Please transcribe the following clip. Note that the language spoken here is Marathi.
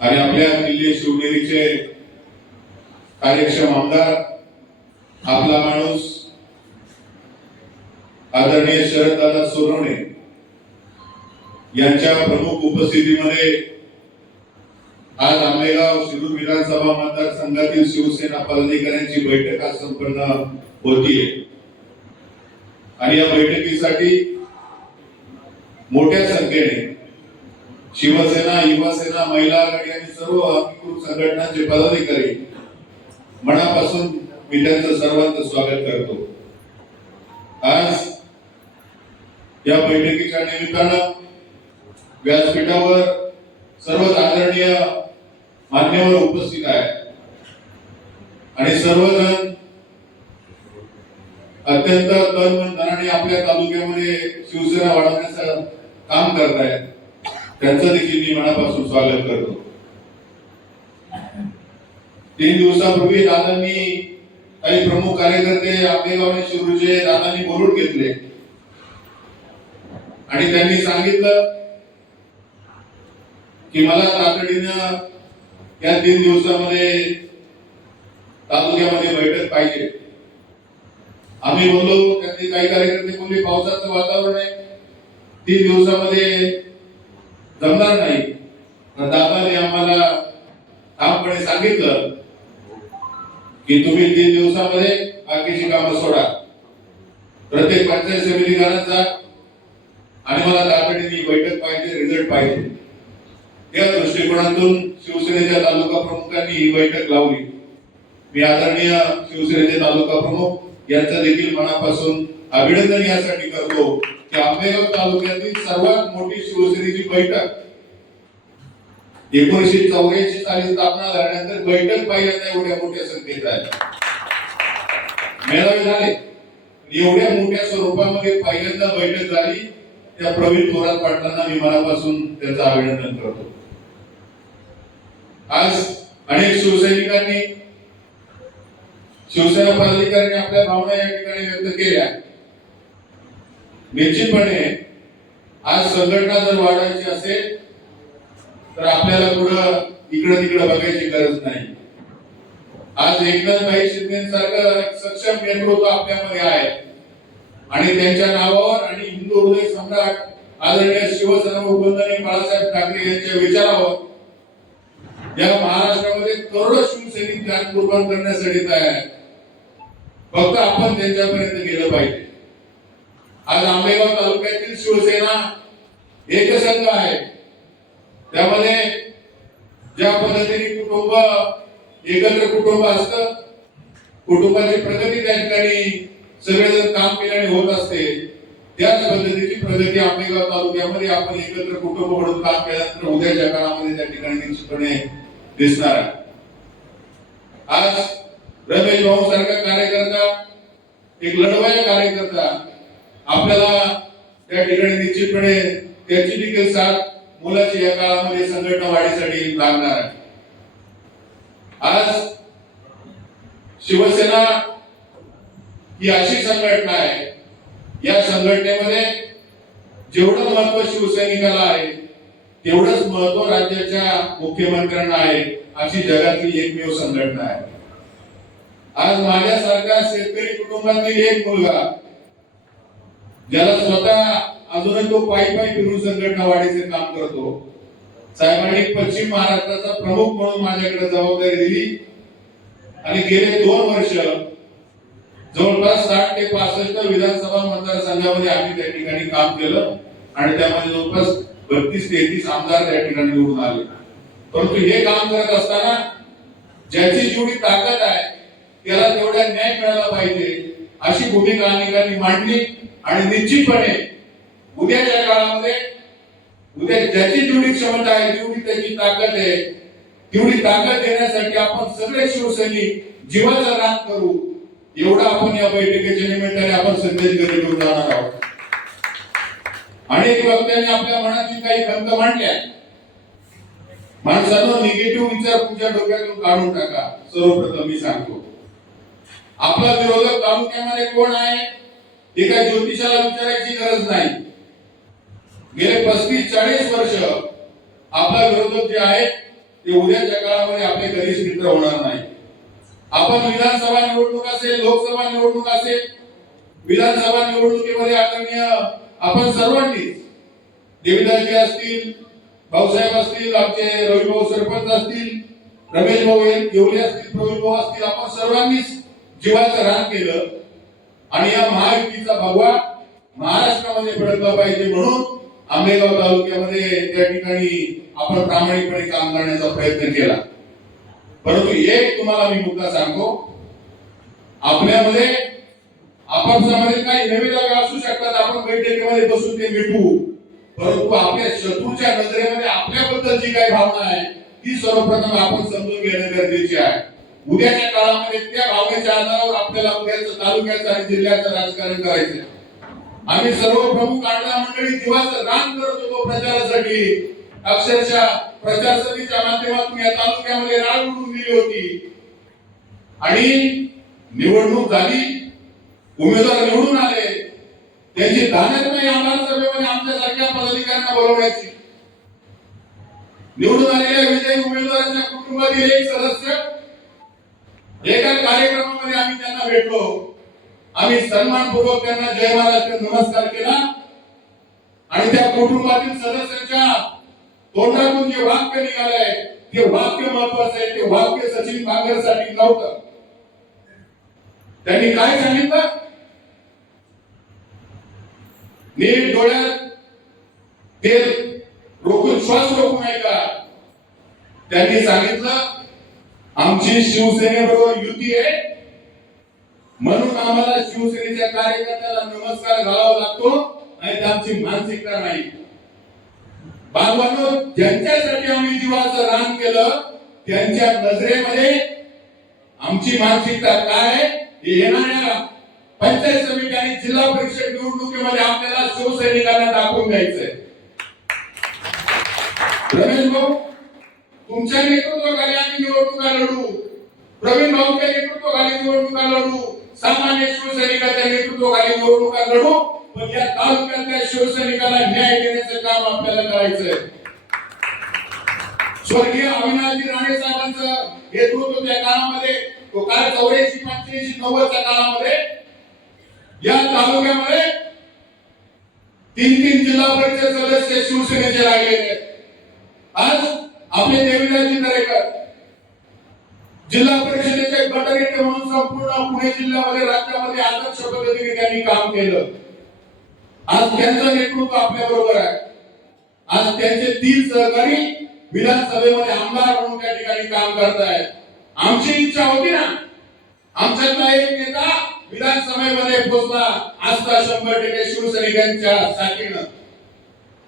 आणि आपल्या किल्ले शिवनेरीचे कार्यक्षम आमदार आपला माणूस आदरणीय शरददादा सोनवणे यांच्या प्रमुख उपस्थितीमध्ये आज आंबेगाव शिरूर विधानसभा मतदारसंघातील शिवसेना पदाधिकाऱ्यांची बैठक आज संपन्न होतीये आणि या बैठकीसाठी मोठ्या संख्येने शिवसेना युवासेना महिला आघाडी आणि सर्व अधिकृत संघटनांचे पदाधिकारी मनापासून मी त्यांचं सर्वांचं स्वागत करतो. आज या बैठकीच्या निमित्तानं व्यासपीठावर सर्वच आदरणीय मान्यवर उपस्थित आहेत. आणि सर्वजण अत्यंत तन मन धनाने आपल्या तालुक्यामध्ये शिवसेना वाढवण्याचं काम करत आहेत त्यांचं देखील मी मनापासून स्वागत करतो. तीन दिवसापूर्वी दादांनी काही प्रमुख कार्यकर्ते आंबेगाव आणि शिरूरचे दादांनी बोलून घेतले. आणि त्यांनी सांगितलं की मला तातडीनं या तीन दिवसामध्ये तालुक्यामध्ये बैठक पाहिजे. आम्ही बोललो त्यांनी काही कार्यकर्ते बोलले पावसाचं वातावरण आहे. तीन दिवसामध्ये जमणार नाही. तर दादाने आम्हाला ठामपणे सांगितलं की तुम्ही तीन दिवसामध्ये बाकीची कामं सोडा. प्रत्येक पंचायत समिती जा आणि मला तातडीने ही बैठक पाहिजे रिझल्ट पाहिजे. या दृष्टिकोनातून शिवसेनेच्या तालुका प्रमुखांनी ही बैठक लावली. मी आदरणीय शिवसेनेचे तालुका प्रमुख यांचं देखील मनापासून अभिनंदन यासाठी करतो. की आंबेगाव तालुक्यातील सर्वात मोठी शिवसेनेची बैठक. एकोणीशे चौऱ्याऐंशी साली स्थापना झाल्यानंतर बैठक पहिल्यांदा एवढ्या मोठ्या संख्येत आहे मेळावे झाले. एवढ्या मोठ्या स्वरूपामध्ये पहिल्यांदा बैठक झाली. त्या प्रवीण थोरात पाटलांना मी मनापासून त्यांचं अभिनंदन करतो. आज अनेक शिवसैनिकांनी शिवसेना पदाधिकाऱ्यांनी आपल्या भावना या ठिकाणी व्यक्त केल्या. निश्चितपणे आज संघटना जर वाढायची असेल तर आपल्याला पुढं इकडं तिकडं बघायची गरज नाही. आज एकनाथभाई शिंदेसारखं एक सक्षम नेतृत्व आपल्यामध्ये आहे. आणि त्यांच्या नावावर आणि हिंदू हृदय सम्राट आदरणीय शिवसेना वंदनीय बाळासाहेब ठाकरे यांच्या विचारावर या महाराष्ट्रामध्ये करोडो शिवसैनिक त्याग कुर्बान करण्यासाठी तयार आहेत. फक्त आपण त्यांच्यापर्यंत गेलं पाहिजे. आज आंबेगाव तालुक्यातील शिवसेना एकसंघ आहे. त्यामध्ये ज्या पद्धतीने कुटुंब एकत्र कुटुंब असत कुटुंबाची प्रगती त्या ठिकाणी सगळेजण काम केल्याने होत असते. त्याच पद्धतीची प्रगती आंबेगाव तालुक्यामध्ये आपण एकत्र कुटुंब म्हणून काम केल्यानंतर उद्याच्या काळामध्ये त्या ठिकाणी निश्चितपणे दिसणार आहे. आज रमेश भाऊ सारखा कार्यकर्ता एक लढवाया कार्यकर्ता आपल्याला त्या ठिकाणी निश्चितपणे त्याची देखील साथ मुलाची या काळामध्ये संघटना वाढीसाठी लागणार आहे. आज शिवसेना ही अशी संघटना आहे. या संघटनेमध्ये जेवढं महत्त्व शिवसैनिकाला आहे तेवढंच महत्त्व राज्याच्या मुख्यमंत्र्यांना आहे अशी जगातली एकमेव संघटना आहे. आज माझ्यासारख्या शेतकरी कुटुंबातील एक मुलगा ज्याला स्वतः अजूनही तो पायी पायी फिरून संघटना वाढीचे काम करतो. साहेबांनी पश्चिम महाराष्ट्राचा प्रमुख म्हणून माझ्याकडे जबाबदारी दिली. आणि गेले दोन वर्ष जवळपास साठ ते पासष्ट विधानसभा मतदारसंघामध्ये आम्ही त्या ठिकाणी काम केलं. आणि त्यामध्ये जवळपास बत्तीस तेहतीस आमदार त्या ठिकाणी निवडून आले. परंतु हे काम करत असताना ज्याची जेवढी ताकद आहे त्याला तेवढा न्याय मिळाला पाहिजे अशी भूमिका अनेकांनी मांडली. आणि निश्चितपणे उद्याच्या काळामध्ये उद्या ज्याची जेवढी क्षमता आहे जेवढी त्याची ताकद आहे तेवढी ताकद देण्यासाठी आपण सगळे शिवसैनिक जीवाचा राग करू एवढा आपण या बैठकीच्या निमित्ताने आपण संदेश घरी घेऊन जाणार आहोत. अनेक वक्त्यांनी आपल्या मनातील काही खंत मांडल्या. माणसानं निगेटिव्ह विचार तुमच्या डोक्यातून काढून टाका. सर्वप्रथम मी सांगतो. आपला विरोधक तालुक्यामध्ये कोण आहे? हे काय ज्योतिषाला विचारायची गरज नाही. गेले पस्तीस चाळीस वर्ष आपला विरोधक जे आहेत ते उद्याच्या काळामध्ये आपले कधीच मित्र होणार नाही. आपण विधानसभा निवडणूक असेल लोकसभा निवडणूक असेल विधानसभा निवडणुकीमध्ये आदरणीय आपण सर्वांनीच देवीदासजी असतील भाऊसाहेब असतील आमचे रविभाऊ सरपंच असतील रमेश भाऊ येवले असतील प्रवीण भाऊ असतील आपण सर्वांनीच जीवाचं रान केलं. आणि या महायुतीचा भगवा महाराष्ट्रामध्ये फडकला पाहिजे म्हणून आंबेगाव तालुक्यामध्ये त्या ठिकाणी आपण प्रामाणिकपणे काम करण्याचा प्रयत्न केला. परंतु एक तुम्हाला मी मुद्दा सांगतो. आपल्यामध्ये आपापसामध्ये काही नवे जागे असू शकतात. आपण बैठकीमध्ये बसून ते मिटवू. परंतु आपल्या शत्रूच्या नजरेमध्ये आपल्याबद्दल जी काही भावना आहे ती सर्वप्रथम आपण समजून घेणं गरजेचे आहे. उद्याच्या काळामध्ये त्या भावनेच्या आधारावर आपल्याला उद्याचं तालुक्याचं आणि जिल्ह्याचं राजकारण करायचं आम्ही सर्व प्रमुख आडला मंडळी जीवाचं दान करत होतो प्रचारासाठी. अक्षरशः प्रचार समितीच्या माध्यमातून या तालुक्यामध्ये राळ उडून दिली होती. आणि निवडणूक झाली. उमेदवार निवडून आले. त्यांची धानच नाही आमदार सभेमध्ये आमच्यासारख्या पदाधिकाऱ्यांना बोलवण्याची. निवडून आलेल्या विजयी उमेदवारांच्या कुटुंबातील एक सदस्य एका कार्यक्रमामध्ये आम्ही त्यांना भेटलो. आम्ही सन्मानपूर्वक त्यांना जय महाराष्ट्र नमस्कार केला. आणि त्या कुटुंबातील सदस्यांच्या तोंडातून जे वाक्य निघालंय ते वाक्य महत्वाचं आहे. ते वाक्य सचिन बांगरसाठी नव्हतं. त्यांनी काय सांगितलं? नीट डोळ्यात ते रोखून श्वास रोखून ऐका त्यांनी सांगितलं आमची शिवसेनेबरोबर युती आहे. म्हणून आम्हाला शिवसेनेच्या कार्यकर्त्याला नमस्कार घालावा लागतो आणि आमची मानसिकता नाही. बांधवांनो ज्यांच्यासाठी आम्ही जीवाचं रान केलं त्यांच्या नजरेमध्ये आमची मानसिकता काय आहे हे येणाऱ्या पंचायत समिती आणि जिल्हा परिषद निवडणुकीमध्ये आपल्याला शिवसैनिकांना दाखवून द्यायचंय. रमेश भाऊ तुमच्या नेतृत्वाखाली आम्ही निवडणुका लढू. प्रवीण भाऊच्या नेतृत्वाखाली निवडणुका लढू. सामान्य शिवसैनिकाच्या नेतृत्वाखाली निवडणुका लढू. पण या तालुक्यातल्या शिवसैनिकाला न्याय देण्याचं काम आपल्याला करायचंय. स्वर्गीय अविनाशजी राणे साहेबांचं नेतृत्व त्या काळामध्ये तो काल चौऱ्याऐंशी पंच्याऐंशी नव्वदच्या काळामध्ये या तालुक्यामध्ये तीन तीन जिल्हा परिषद सदस्य शिवसेनेचे राहिलेले आहेत. आज आपले देवीदासजी दरेकर जिल्हा परिषदेचे गटनेते म्हणून संपूर्ण पुणे जिल्ह्यामध्ये राज्यामध्ये आदर्श पद्धतीने त्यांनी काम केलं. आज त्यांचं नेतृत्व आपल्या बरोबर आहे. आज त्यांचे तीन सहकारी विधानसभेमध्ये आमदार म्हणून त्या ठिकाणी काम करत आहेत आमची इच्छा होती ना? आमच्यातला एक नेता विधानसभेमध्ये पोहोचला आस्था शंभर टक्के शिवसैनिकांच्या साथीनं राष्ट्रवादीमध्ये दोन गट झाले होते